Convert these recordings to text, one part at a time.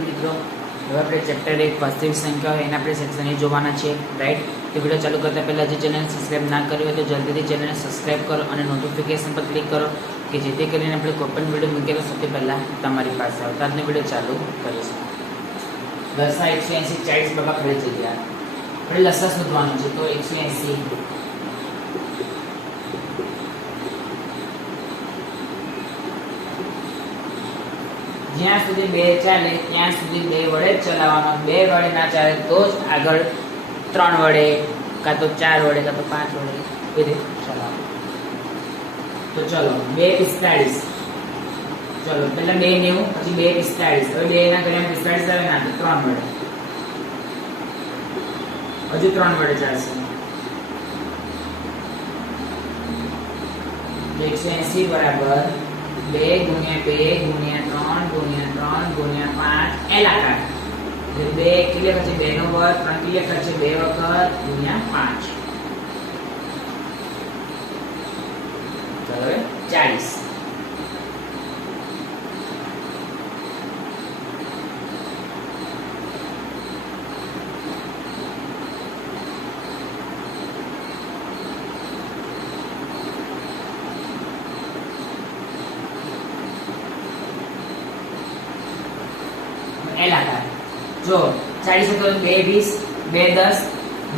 વિદ્યાર્થી મિત્રો, હવે આપણે ચેપ્ટર 1 વાસ્તવિક સંખ્યાઓ એના આપણે સેક્શન એ જોવાના છે, રાઈટ? તો વિડીયો ચાલુ કરતા પહેલાં જે ચેનલ સબસ્ક્રાઇબ ના કરી હોય તો જલ્દીથી ચેનલને સબસ્ક્રાઇબ કરો અને નોટિફિકેશન પર ક્લિક કરો કે જેથી કરીને આપણે કોઈ પણ વિડીયો મૂકેલો સૌથી પહેલાં તમારી પાસે આવે. તો આજનો વિડીયો ચાલુ કરીશું. 10 ના 180 40 બાબા ખાલી જગ્યા આપણે લસા શોધવાનું છે. તો 180 જ્યાં સુધી 2 ચાલે ત્યાં સુધી 2 વડે જ ચલાવવાનો. 2 વડે ના ચાલે તો જ આગળ 3 વડે કાં તો 4 વડે કાં તો 5 વડે એ રીતે ચલાવવાનું. તો ચલો 2 45, ચલો પહેલા 2 90 પછી 2 45. હવે 2 ના કર્યા 45 આવે ના તો 3 વડે, હજુ 3 વડે ચાલશે. 180 બરાબર 2 ગુણ્યા 2 ગુણ્યા 3 ગુણ્યા 3 ગુણ્યા 5 એલ આકાર. 2 કિલો પછી 2 નો વર્ગ, 3 કિલો પછી 2 વખત ગુણ્યા 5. ચાલો હવે 40. એલ આકાર. જો 40 તો 2 20 2 10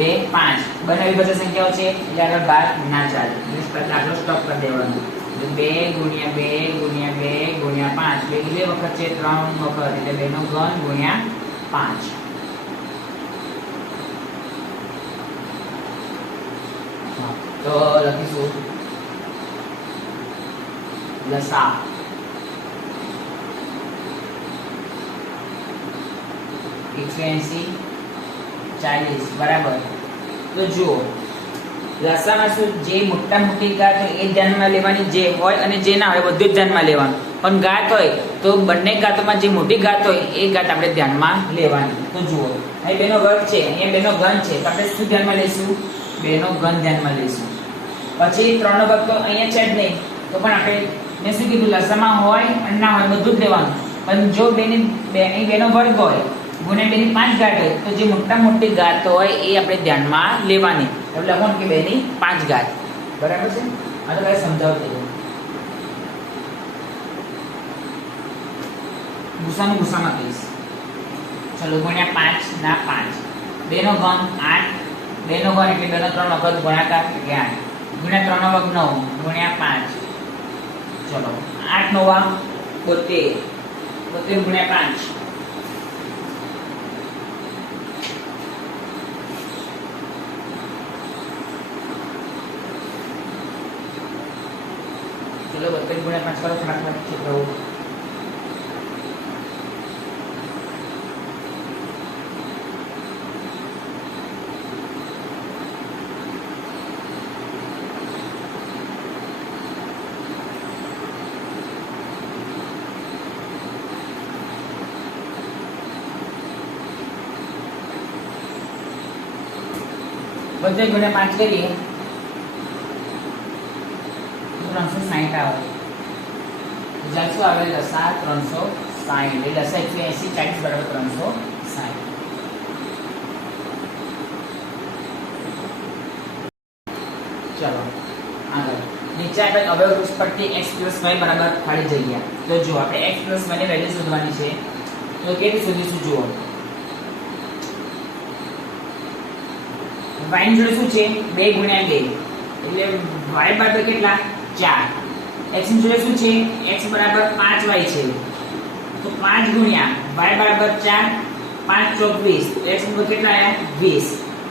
2 5 બંને અવિભાજ્ય સંખ્યાઓ છે એટલે આગળ 12 ના ચાલે. દાખલો સ્ટોપ કરી દેવાનો. 2 ગુણ્યા 2 ગુણ્યા 2 ગુણ્યા 5 2 કેટલી વખત છે? 3 વખત, એટલે 2 નો ઘન ગુણ્યા 5. તો લખીશું લસા 180 40 બરાબર. તો જુઓ લસામાં શું, જે મોટા મોટી ઘાત હોય એ ધ્યાનમાં લેવાની, જે હોય અને જે ના હોય બધું જ ધ્યાનમાં લેવાનું. પણ ઘાત હોય તો બંને ઘાતોમાં જે મોટી ઘાત હોય એ ઘાત આપણે ધ્યાનમાં લેવાની. તો જુઓ અહીં 2 નો વર્ગ છે, અહીંયા 2 નો ઘન છે, તો આપણે શું ધ્યાનમાં લઈશું? 2 નો ઘન ધ્યાનમાં લઈશું. પછી 3 નો વર્ગ તો અહીંયા છે જ નહીં, તો પણ આપણે મેં શું કીધું, લસામાં હોય અને ના હોય બધું જ લેવાનું. પણ જો 2 નો વર્ગ હોય ગુણ્યા 2 ની 5 ઘાત હોય તો જે મોટા મોટી ઘાત હોય એ આપણે ધ્યાનમાં લેવાની. એટલે લખો કે 2 ની 5 ઘાત. બરાબર છે? આ તો કઈ સમજાવતી છે. ગુસાનું ગુસામાં કહીશ. ચલો ગુણ્યા 5 ના 5, 2 નો ઘન 8, 2 નો ઘન એટલે 2 નો 3 વખત ગુણાકાર એટલે 8 ગુણ્યા 3 નો વર્ગ 9 ગુણ્યા 5. ચલો 8 9 72 72 ગુણ્યા 5. चलो 72 गुणा 5 करो, फटाफट चित्र हो. बच्चे गुणा 5 करिए 360 આવે. રિઝલ્ટ શું આવે? લસા 360. એટલે લસા 180 40 બરાબર 360. ચલો આગળ નીચે આપણે અવયવ વૃક્ષ પરથી x + y બરાબર ખાલી જગ્યા. તો જો આપણે x + y ની વેલ્યુ શોધવાની છે. તો કેવી શોધીશું? જુઓ y ની જોડે શું છે? 2 ગુણ્યા 2 એટલે y બરાબર કેટલા? 4. x ની જોડે શું છે? x બરાબર 5y છે. તો 5 ગુણ્યા y બરાબર 4 5 24 x ની કેટલા આયા? 20.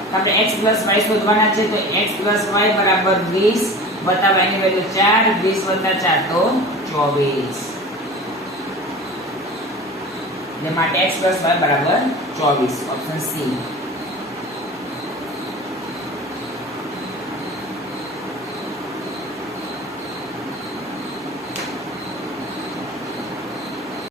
તો આપણે x + y શોધવાના છે. તો x + y બરાબર 20 વત્તા y ની વેલ્યુ 4, 20 વત્તા 4 તો 24. એટલે માટે x + y બરાબર 24. Option C.